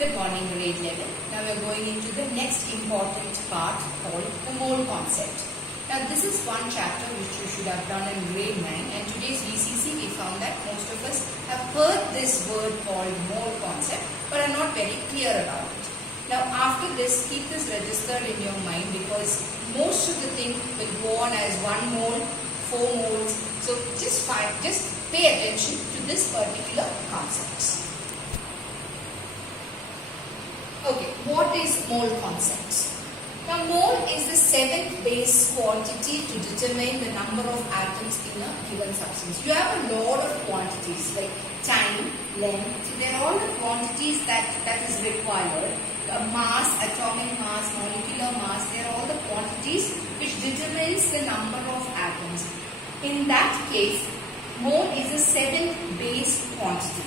Good morning, grade 11. Now we are going into the next important part called the mole concept. Now this is one chapter which you should have done in grade 9, and today's VCC we found that most of us have heard this word called mole concept but are not very clear about it. Now after this, keep this registered in your mind because most of the thing will go on as 1 mole, 4 moles. So just pay attention to this particular concept. Okay, what is mole concept? Now mole is the 7th base quantity to determine the number of atoms in a given substance. You have a lot of quantities like time, length. They are all the quantities that is required. Mass, atomic mass, molecular mass, they are all the quantities which determines the number of atoms. In that case, mole is a 7th base quantity.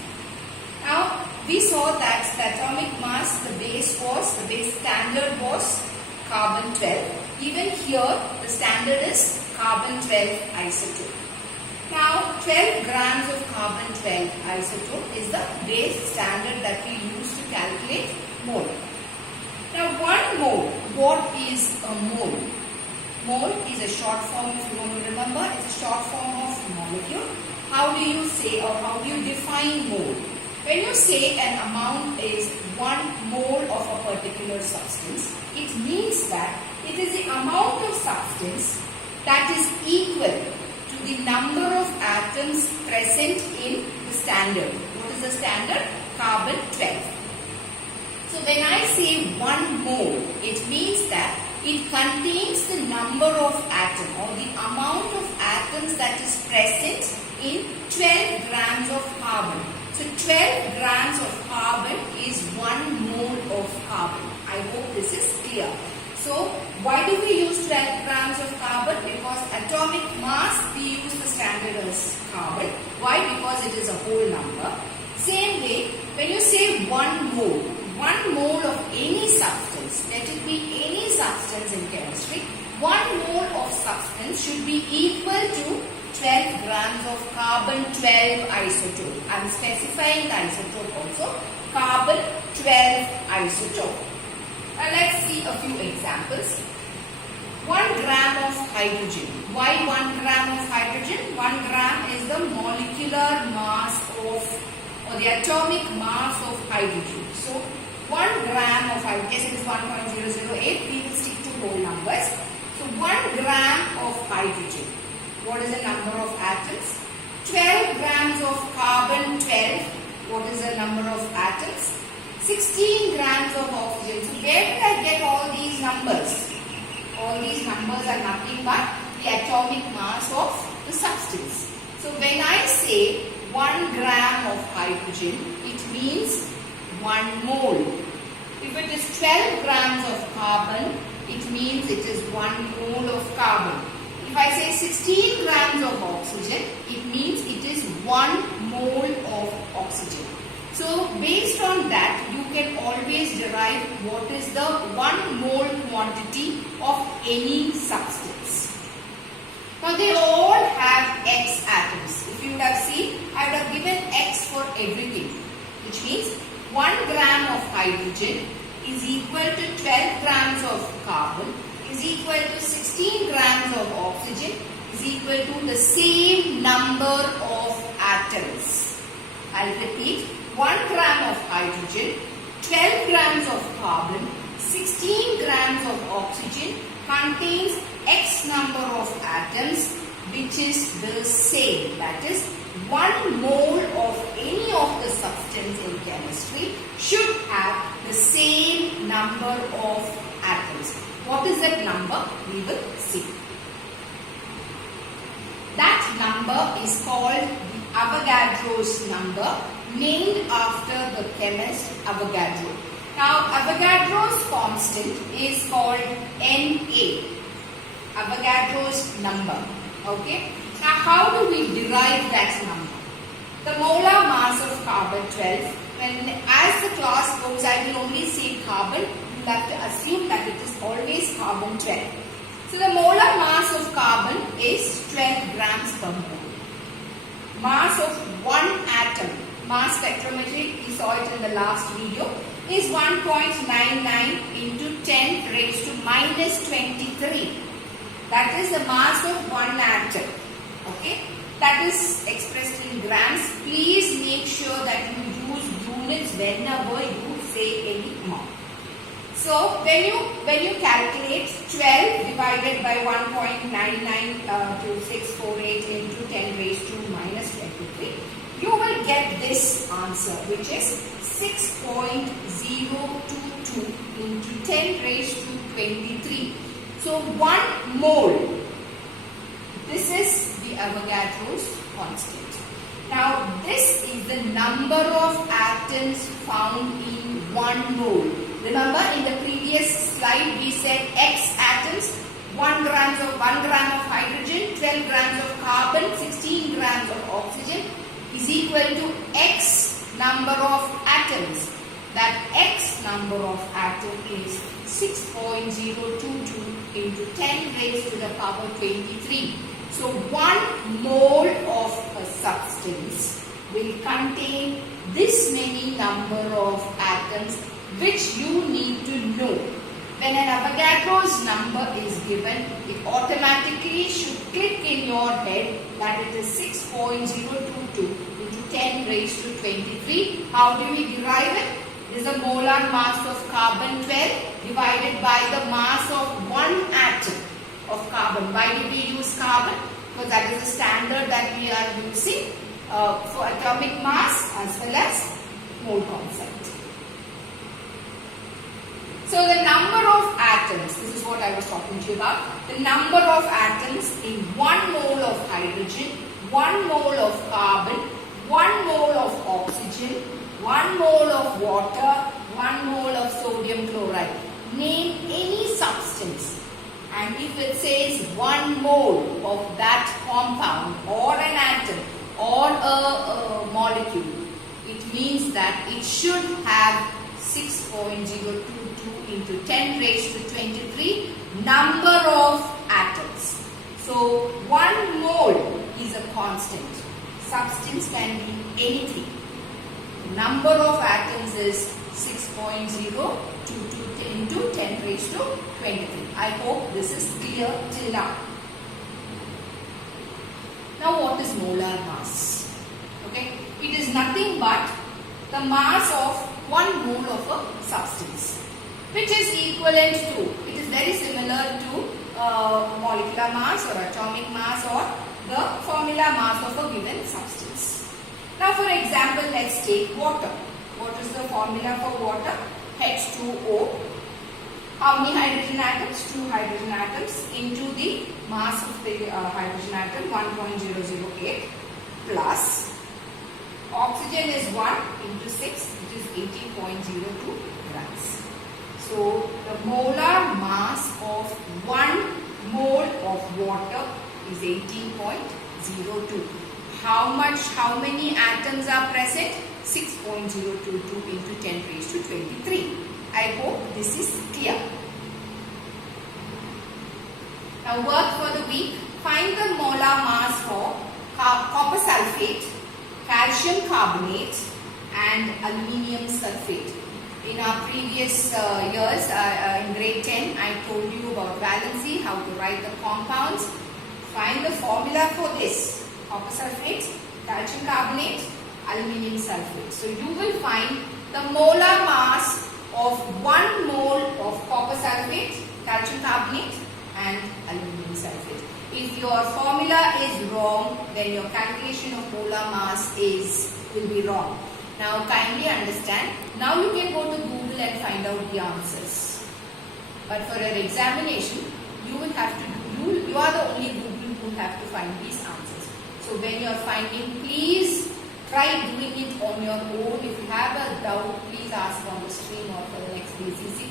Now, we saw that the atomic mass, the base standard was carbon 12. Even here, the standard is carbon 12 isotope. Now, 12 grams of carbon 12 isotope is the base standard that we use to calculate mole. Now, 1 mole, what is a mole? Mole is a short form, if you want to remember, it's a short form of molecule. How do you say or how do you define mole? When you say an amount is 1 mole of a particular substance, it means that it is the amount of substance that is equal to the number of atoms present in the standard. What is the standard? Carbon 12. So when I say 1 mole, it means that it contains the number of atoms or the amount of atoms that is present in 12 grams of carbon. So 12 grams of carbon is 1 mole of carbon. I hope this is clear. So why do we use 12 grams of carbon? Because atomic mass we use the standard as carbon. Why? Because it is a whole number. Same way, when you say 1 mole, 1 mole of any substance, let it be any substance in chemistry, 1 mole of substance should be equal to 12 grams of carbon 12 isotope. I am specifying the isotope also, carbon 12 isotope. Now let's see a few examples. 1 gram of hydrogen. Why 1 gram of hydrogen? 1 gram is the molecular mass of, or the atomic mass of hydrogen. So 1 gram of hydrogen, guess it is 1.008, we will stick to whole numbers. So 1 gram of hydrogen. What is the number of atoms? 12 grams of carbon 12. What is the number of atoms? 16 grams of oxygen. So where did I get all these numbers? All these numbers are nothing but the atomic mass of the substance. So when I say 1 gram of hydrogen, it means 1 mole. If it is 12 grams of carbon, it means it is 1 mole of carbon. If I say 16 grams of oxygen, it means it is 1 mole of oxygen. So based on that, you can always derive what is the 1 mole quantity of any substance. Now they all have X atoms. If you would have seen, I would have given X for everything, which means 1 gram of hydrogen is equal to 12 grams of carbon is equal to 16 grams of oxygen is equal to the same number of atoms. I'll repeat, 1 gram of hydrogen, 12 grams of carbon, 16 grams of oxygen contains X number of atoms which is the same. That is 1 mole of any of the substance in chemistry should have the same number of atoms. What is that number? We will see. That number is called the Avogadros number, named after the chemist Avogadro. Now, Avogadro's constant is called Na. Avogadro's number. Okay. Now, how do we derive that number? The molar mass of carbon 12. As the class goes, I will only say carbon. You have to assume that it is always carbon 12. So the molar mass of carbon is 12 grams per mole. Mass of one atom, mass spectrometry, we saw it in the last video. is 1.99 into 10 raised to minus 23. That is the mass of one atom. Okay, that is expressed in grams. Please make sure that you use units whenever you say any amount. So when you calculate 12 divided by 1.992648 into 10 raised to minus 23, you will get this answer, which is 6.022 into 10 raised to 23. So 1 mole. This is the Avogadros constant. Now this is the number of atoms found in 1 mole. Remember in the previous slide we said X atoms, 1 gram of hydrogen, 12 grams of carbon, 16 grams of oxygen is equal to X number of atoms. That X number of atom is 6.022 into 10 raised to the power 23. So 1 mole of a substance will contain this many number of atoms, which you need to know. When an Avogadros number is given, it automatically should click in your head that it is 6.022 into 10 raised to 23. How do we derive it? It is the molar mass of carbon 12 divided by the mass of one atom of carbon. Why did we use carbon? Because that is the standard that we are using for atomic mass as well as mole concept. So the number of atoms, this is what I was talking to you about. The number of atoms in 1 mole of hydrogen, 1 mole of carbon, 1 mole of oxygen, 1 mole of water, 1 mole of sodium chloride. Name any substance, and if it says 1 mole of that compound or an atom or a molecule, it means that it should have 6.022 into 10 raised to 23 number of atoms. So 1 mole is a constant. Substance can be anything. Number of atoms is 6.022 into 10 raised to 23. I hope this is clear till now. Now what is molar mass? Okay, it is nothing but the mass of 1 mole of a substance, which is equivalent to, it is very similar to molecular mass or atomic mass or the formula mass of a given substance. Now for example, let's take water. What is the formula for water? H2O. How many hydrogen atoms? 2 hydrogen atoms into the mass of the hydrogen atom 1.008 plus oxygen is 1 into 6, which is 80.02 grams. So the molar mass of 1 mole of water is 18.02. How many atoms are present? 6.022 into 10 raised to 23. I hope this is clear. Now work for the week. Find the molar mass for copper sulfate, calcium carbonate and aluminium sulfate. In our previous years, in grade 10, I told you about valency, how to write the compounds. Find the formula for this. Copper sulfate, calcium carbonate, aluminium sulfate. So you will find the molar mass of 1 mole of copper sulfate, calcium carbonate and aluminium sulfate. If your formula is wrong, then your calculation of molar mass will be wrong. Now kindly understand, now you can go to Google and find out the answers. But for an examination, you will have to you are the only Google who have to find these answers. So when you are finding, please try doing it on your own. If you have a doubt, please ask on the stream or for the next BCC.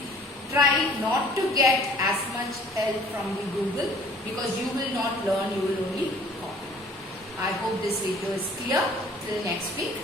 Try not to get as much help from the Google, because you will not learn, you will only copy. I hope this video is clear. Till next week.